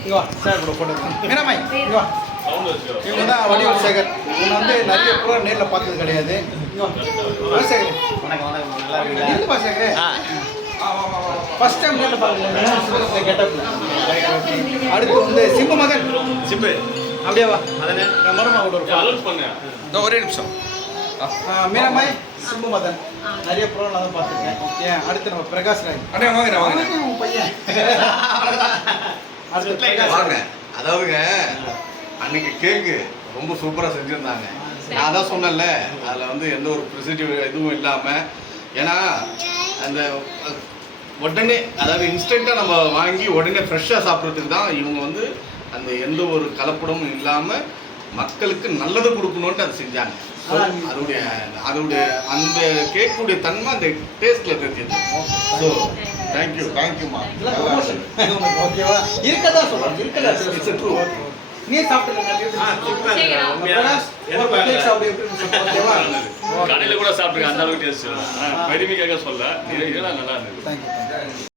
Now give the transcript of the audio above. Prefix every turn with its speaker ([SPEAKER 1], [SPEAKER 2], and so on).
[SPEAKER 1] இங்கே வா சார் கூட போட்டு மீனாமாய் இங்கே வா. இவங்க தான் வடிவல் சேகர். இவங்க வந்து நிறைய ப்ரோக்ராம் நேரில் பார்த்தது கிடையாது. இங்கே வா சேகர். இல்லைப்பா சேகர். ஃபர்ஸ்ட் டைம் நேரில் பார்க்கல கெட்டப். அடுத்து வந்து சிம்பு மகன்
[SPEAKER 2] சிம்பு
[SPEAKER 1] அப்படியே வா.
[SPEAKER 2] அதானே
[SPEAKER 1] மரமா கூட
[SPEAKER 2] அலோட் பண்ணேன். ஒரே நிமிஷம்.
[SPEAKER 1] மீனாமாய் சிம்பு மதன் நிறைய ப்ரோக்ராம் தான் பார்த்துருக்கேன். ஓகே அடுத்து நம்ம பிரகாஷ் ராய்.
[SPEAKER 2] அண்ணே வாங்க வாங்க
[SPEAKER 1] உன் பையன். அடுத்து பிரகாஷ்
[SPEAKER 3] வாங்க. அதாவதுங்க அன்னைக்கு கேக்கு ரொம்ப சூப்பராக செஞ்சுருந்தாங்க. நான் தான் சொன்னேன்ல, அதில் வந்து எந்த ஒரு ப்ரிசர்வேட்டிவ் இதுவும் இல்லாமல், ஏன்னா அந்த உடனே அதாவது இன்ஸ்டண்ட்டாக நம்ம வாங்கி உடனே ஃப்ரெஷ்ஷாக சாப்பிட்றதுக்கு தான் இவங்க வந்து அந்த எந்த ஒரு கலப்படமும் இல்லாமல் மக்களுக்கு நல்லது கொடுக்கணுன்ட்டு அதை செஞ்சாங்க. ஸோ அதோடைய அந்த கேக்குடைய தன்மை அந்த டேஸ்ட்டில் தெரிஞ்சது. ஸோ தேங்க்யூம்மா.
[SPEAKER 1] ஓகேவா இருக்கதான் சொல்கிறேன். இருக்கதா
[SPEAKER 3] இட்ஸ் ட்ரூ.
[SPEAKER 1] நீ சாப்பிட்டு
[SPEAKER 2] கடையில் கூட சாப்பிட்டுருக்கேன். அந்த அளவுக்கு டேஸ்ட் பெருமைக்காக சொல்ல இதெல்லாம் நல்லா இருந்தது.
[SPEAKER 1] தேங்க்யூ.